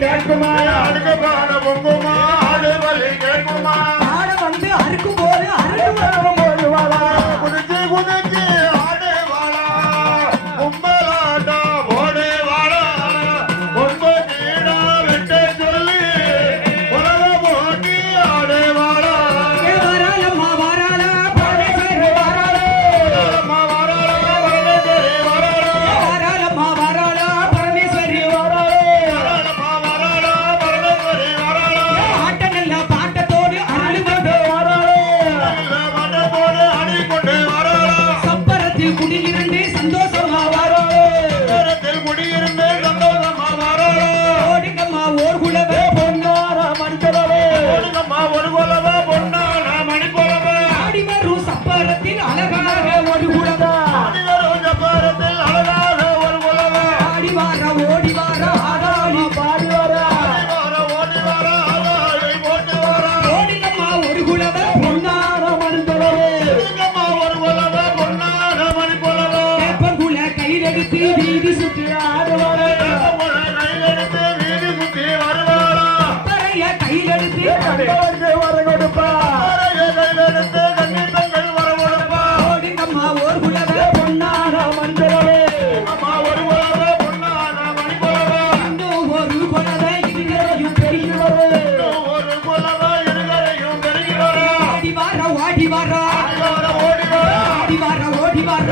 கேட்குமா அடுக்க பாட பொங்குமா ஆடு வலி கேட்குமா ஆட வந்து அறுக்கும் போது அறுக்கும் போது வாழா குதிச்சு குதிச்சு ஆடு வாழா கும்பலாட்டா ஓடு வாழா பொன்பு கீழா வெட்ட சொல்லி உலக போட்டி ஆடு வாழா வாராளம்மா வாராளா பரமேஸ்வரி வாராளா அம்மா வாராளா பரமேஸ்வரி வாராளா வாராளம்மா வாராளா பரமேஸ்வரி வாராளா வாராளம்மா வாராளா பரமேஸ்வரி வாராளா ஆட்ட நல்ல பாட்டத்தோடு அருள்கொண்டு வாராளா நல்ல மனதோடு ஆடிக்கொண்டு வாராளா சப்பரத்தில் குடியிருந்து சந்தோஷமா வாராளா நேரத்தில் குடியிருந்து சந்தோஷமா வாராளா ஓடிங்கம்மா ஓர் குலவே பொன்னார மணிக்கலவே ஓடுங்கம்மா ஒரு கொலவ பொன்னான மணி கொலவ ஆடி வரும் சப்பரத்தில் அழகாக ஒரு குலவா அடிவரும் ஜப்பாரத்தில் அழகாக ஒரு கொலவ ஆடி வார ஓடி வார ஆடாடி பாடி வர ஓடி வர ஆளாளை போட்டு வர ஓடிங்கம்மா ஒரு குலவே பொன்னார மணிக்கலவே ஓடுங்கம்மா ஒரு கொலவ பொன்னான மணி கொலவ வேப்பங்குல கையிலெடுத்து வீதி சுற்றி ஆடுவாளே கையெடுத்து வீதி சுத்தி வருவாளா பறைய கையிலெடுத்து கண்டவருக்கு வர கொடுப்பா கையெடுத்து கண்ணித்தங்கள் வர கொடுப்பா ஓடிங்கம்மா ஒரு குலவே பொன்னார மணிக்கலவே அம்மா ஒரு கொலவ பொன்னான மணி கொலவ இன்னும் ஒரு குலவே இதுவரையும் பெரியவரே ஒரு கொலவ இருகரையும் பெருகி வர ஓடி வார ஓடி வார ஓடி வர ஓடி வார ஓடி வார